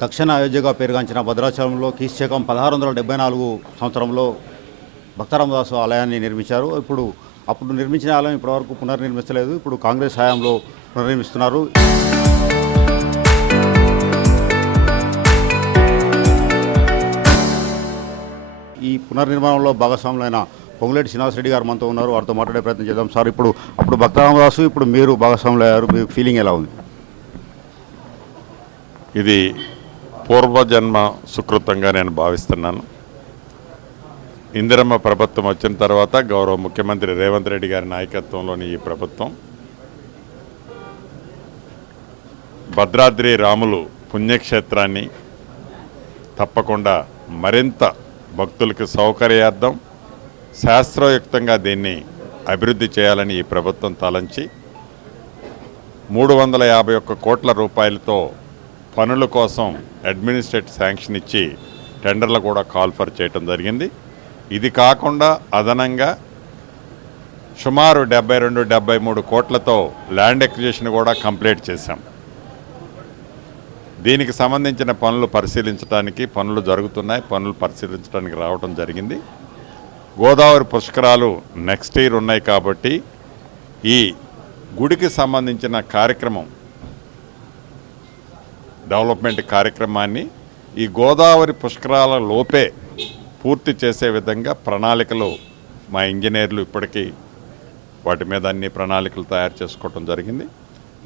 దక్షిణ అయోధ్యగా పేరుగాంచిన భద్రాచలంలో క్రీస్తు 1674 సంవత్సరంలో భక్తరామదాసు ఆలయాన్ని నిర్మించారు. అప్పుడు నిర్మించిన ఆలయం ఇప్పటివరకు పునర్నిర్మించలేదు. ఇప్పుడు కాంగ్రెస్ హయాంలో పునర్నిర్మిస్తున్నారు. ఈ పునర్నిర్మాణంలో భాగస్వాములైన పొంగులేటి శ్రీనివాసరెడ్డి గారు మనతో ఉన్నారు. వారితో మాట్లాడే ప్రయత్నం చేద్దాం. సార్, అప్పుడు భక్తరామదాసు, ఇప్పుడు మీరు భాగస్వాములు అయ్యారు. మీ ఫీలింగ్ ఎలా ఉంది? ఇది పూర్వజన్మ సుకృతంగా నేను భావిస్తున్నాను. ఇందిరమ్మ ప్రభుత్వం వచ్చిన తర్వాత గౌరవ ముఖ్యమంత్రి రేవంత్ రెడ్డి గారి నాయకత్వంలోని ఈ ప్రభుత్వం భద్రాద్రి రాములు పుణ్యక్షేత్రాన్ని తప్పకుండా మరింత భక్తులకు సౌకర్యార్థం శాస్త్రయుక్తంగా దీన్ని అభివృద్ధి చేయాలని ఈ ప్రభుత్వం తలంచి 351 కోట్ల రూపాయలతో పనుల కోసం అడ్మినిస్ట్రేటివ్ శాంక్షన్ ఇచ్చి టెండర్లు కూడా కాల్ఫర్ చేయడం జరిగింది. ఇది కాకుండా అదనంగా సుమారు 72-73 కోట్లతో ల్యాండ్ ఎక్విజిషన్ కూడా కంప్లీట్ చేశాం. దీనికి సంబంధించిన పనులు పరిశీలించడానికి పనులు జరుగుతున్నాయి. పనులు పరిశీలించడానికి రావడం జరిగింది. గోదావరి పుష్కరాలు నెక్స్ట్ ఇయర్ ఉన్నాయి కాబట్టి ఈ గుడికి సంబంధించిన కార్యక్రమం డెవలప్మెంట్ కార్యక్రమాన్ని ఈ గోదావరి పుష్కరాల లోపే పూర్తి చేసే విధంగా ప్రణాళికలు మా ఇంజనీర్లు ఇప్పటికీ వాటి మీద అన్ని ప్రణాళికలు తయారు చేసుకోవటం జరిగింది.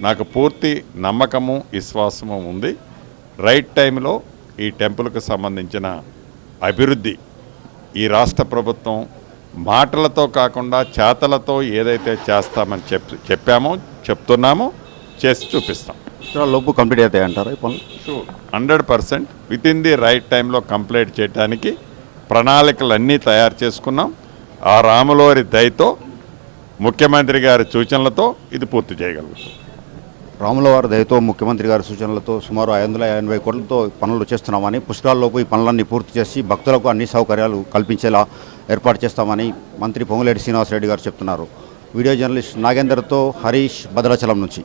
నాకు పూర్తి నమ్మకము విశ్వాసము ఉంది. రైట్ టైంలో ఈ టెంపుల్కి సంబంధించిన అభివృద్ధి ఈ రాష్ట్ర ప్రభుత్వం మాటలతో కాకుండా చేతలతో ఏదైతే చేస్తామని చెప్పామో చెప్తున్నామో చేసి చూపిస్తాం. లోపు కంప్లీట్ అవుతాయి అంటారా ఈ పనులు? 100% విత్ ఇన్ ది రైట్ టైంలో కంప్లీట్ చేయడానికి ప్రణాళికలన్నీ తయారు చేసుకున్నాం. ఆ రాములోరి దయతో ముఖ్యమంత్రి గారి సూచనలతో ఇది పూర్తి చేయగలుగుతాం. రాములవారి దయతో ముఖ్యమంత్రి గారి సూచనలతో సుమారు 580 కోట్లతో పనులు చేస్తున్నామని, పుష్కరాల్లోపు ఈ పనులన్నీ పూర్తి చేసి భక్తులకు అన్ని సౌకర్యాలు కల్పించేలా ఏర్పాటు చేస్తామని మంత్రి పొంగులేటి శ్రీనివాసరెడ్డి గారు చెప్తున్నారు. వీడియో జర్నలిస్ట్ నాగేందర్తో హరీష్, భద్రాచలం నుంచి.